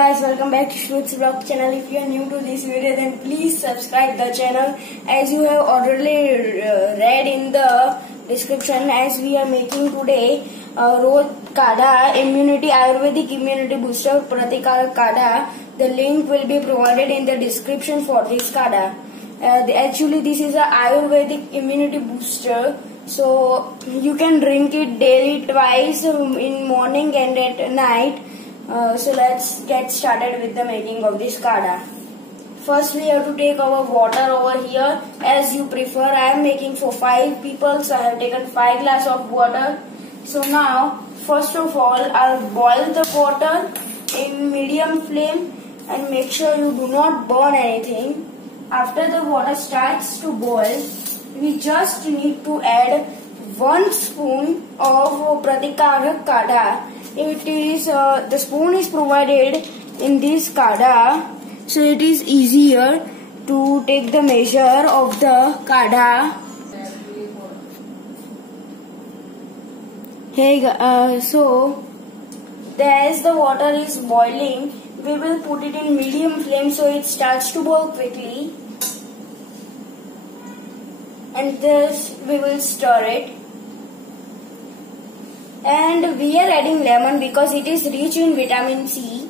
guys, welcome back to Shruts Vlog channel. If you are new to this video, then please subscribe the channel. As you have already read in the description, as we are making today Roz Kadha Ayurvedic Immunity Booster Pratikarak Kadha. The link will be provided in the description for this Kadha. Actually, this is a Ayurvedic immunity booster. So you can drink it daily twice in morning and at night. So let's get started with the making of this Kadha. First we have to take our water over here. As you prefer, I am making for 5 people, so I have taken 5 glass of water. So now first of all, I'll boil the water in medium flame and make sure you do not burn anything. After the water starts to boil, we just need to add 1 spoon of Pratikarak Kadha. It is the spoon is provided in this Kadha, so it is easier to take the measure of the Kadha. Hey, so as the water is boiling, we will put it in medium flame so it starts to boil quickly. And this we will stir it. And we are adding lemon because it is rich in vitamin C.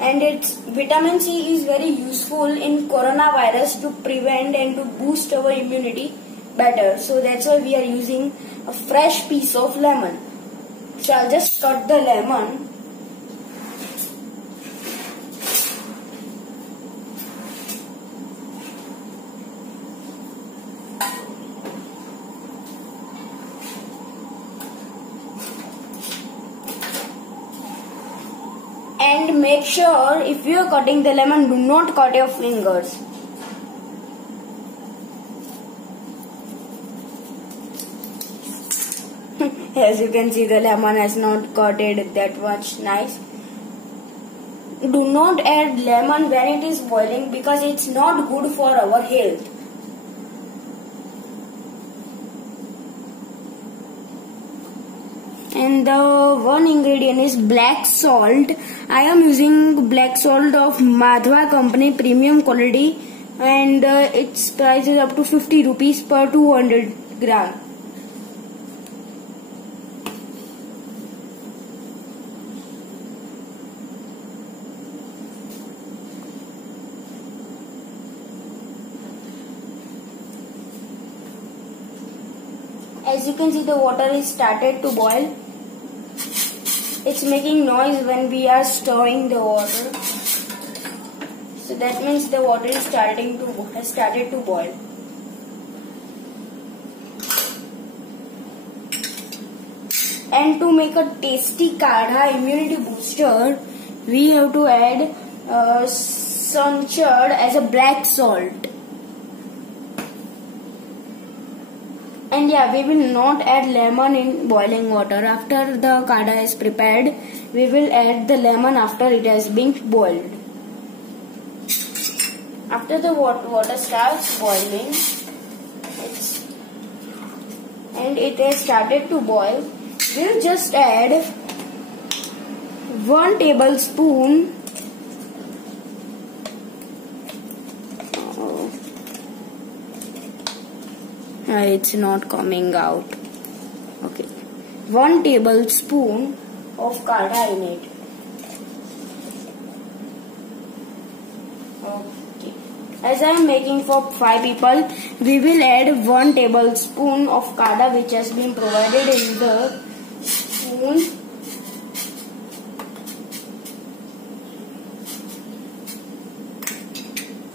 And vitamin C is very useful in coronavirus to prevent and to boost our immunity better. So that's why we are using a fresh piece of lemon. So I'll just cut the lemon. And make sure if you are cutting the lemon, do not cut your fingers. As you can see, the lemon has not cutted that much nice. Do not add lemon when it is boiling because it's not good for our health. And the one ingredient is black salt. I am using black salt of Madhva company premium quality, and its price is up to 50 rupees per 200 gram. As you can see, the water is started to boil. It's making noise when we are stirring the water. So that means the water is has started to boil. And to make a tasty Kadha immunity booster, we have to add Sanchad as a black salt. And yeah, we will not add lemon in boiling water. After the Kadha is prepared, we will add the lemon after it has been boiled. After the water starts boiling, and it has started to boil, we will just add 1 tablespoon it's not coming out. Okay, 1 tablespoon of Kadha in it. Okay, as I am making for 5 people, we will add 1 tablespoon of Kadha which has been provided in the spoon.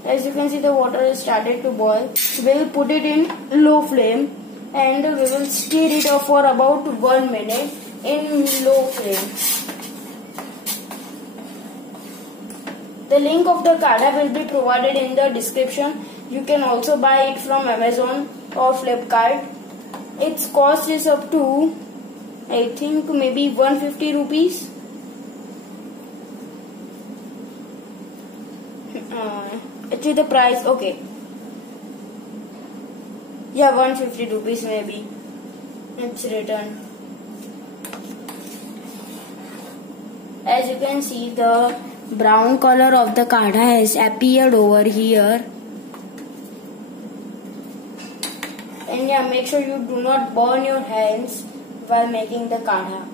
As you can see, the water has started to boil. We will put it in low flame and we will stir it for about 1 minute in low flame. The link of the Kadha will be provided in the description. You can also buy it from Amazon or Flipkart. Its cost is up to, I think, maybe 150 rupees. Actually the price, okay, yeah, 150 rupees maybe. It's written. As you can see, the brown color of the kadha has appeared over here. And yeah, make sure you do not burn your hands while making the kadha.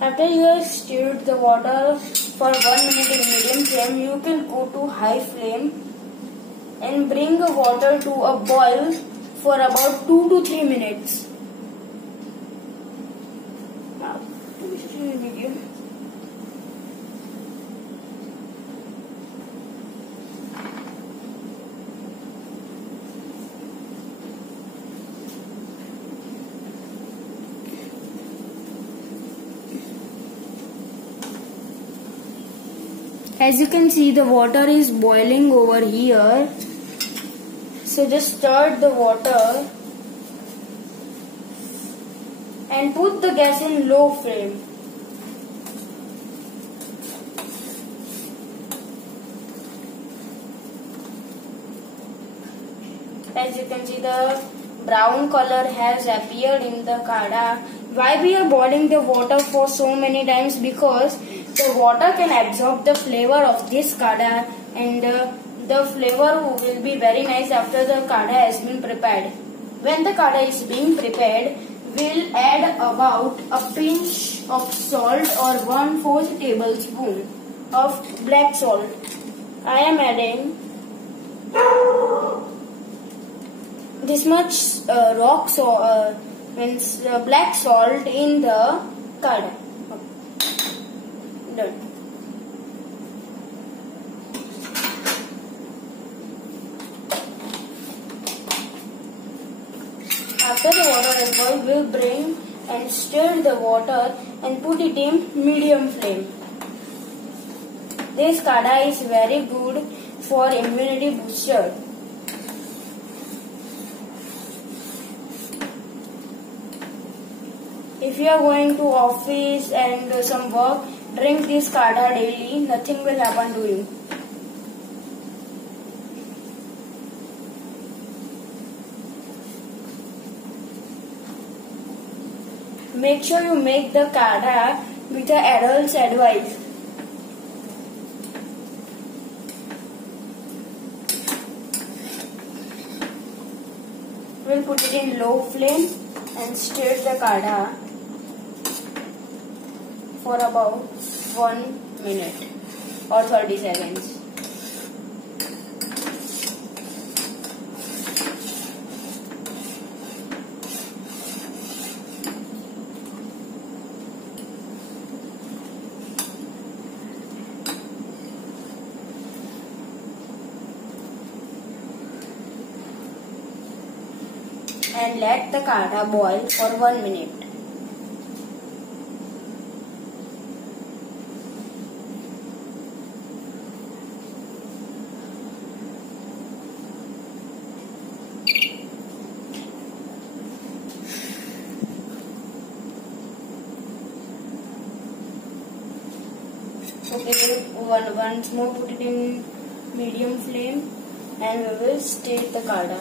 After you have stirred the water for 1 minute in medium flame, you can go to high flame and bring the water to a boil for about 2 to 3 minutes. Now, medium. As you can see, the water is boiling over here. So just stir the water and put the gas in low flame. As you can see, the brown color has appeared in the kadha. Why we are boiling the water for so many times? Because the water can absorb the flavor of this kadha, and the flavor will be very nice after the kadha has been prepared. When the kadha is being prepared, we'll add about a pinch of salt or 1/4 tablespoon of black salt. I am adding this much rock salt, means black salt in the kadha. Done. After the water is boiled, we'll bring and stir the water and put it in medium flame. This kadha is very good for immunity booster. If you are going to office and some work, drink this kadha daily, nothing will happen to you. Make sure you make the kadha with the adult's advice. We'll put it in low flame and stir the kadha for about 1 minute or 30 seconds. And let the kadha boil for 1 minute. Okay, once more put it in medium flame and we will stir the kadha.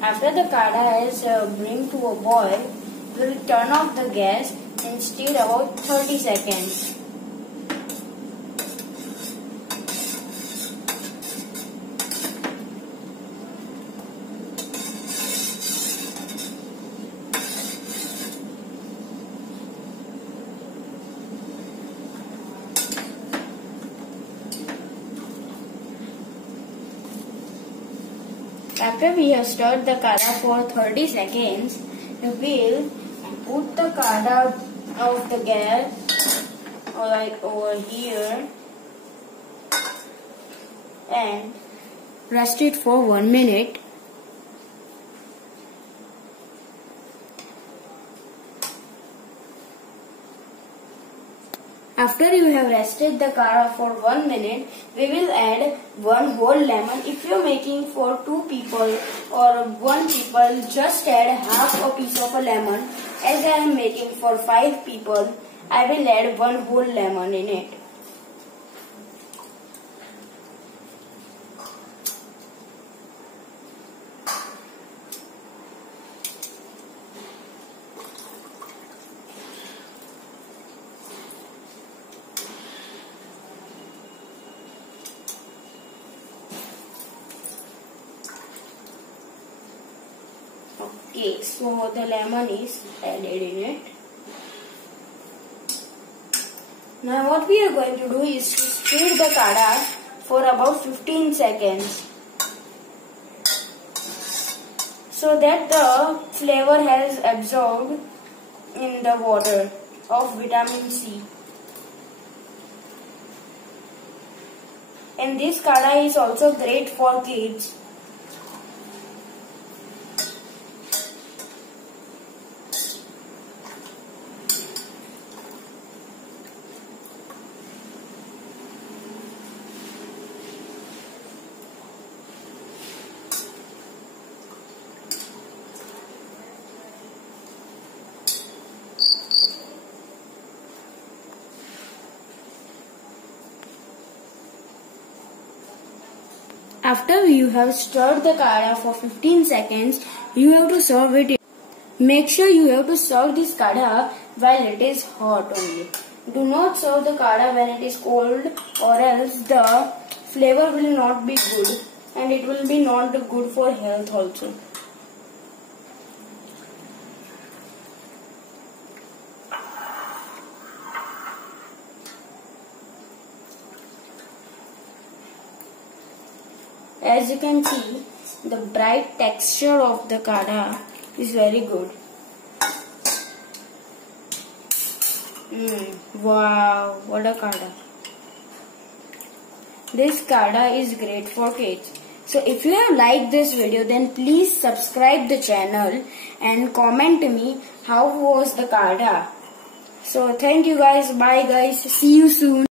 After the kadha has bring to a boil, we will turn off the gas and stir about 30 seconds. After we have stirred the kadha for 30 seconds, we will put the kadha off the gas, or like over here, and rest it for 1 minute. After you have rested the kadha for 1 minute, we will add 1 whole lemon. If you are making for 2 people or 1 people, just add half a piece of a lemon. As I am making for 5 people, I will add 1 whole lemon in it. Okay, so the lemon is added in it. Now what we are going to do is to stir the kada for about 15 seconds so that the flavor has absorbed in the water of vitamin C. And this kada is also great for kids. After you have stirred the kada for 15 seconds, you have to serve it. Make sure you have to serve this kada while it is hot only. Do not serve the kada when it is cold, or else the flavor will not be good and it will be not good for health also. As you can see, the bright texture of the kada is very good. Wow, what a kada. This kada is great for kids. So if you have liked this video, then please subscribe the channel and comment me how was the kada. So thank you guys. Bye guys. See you soon.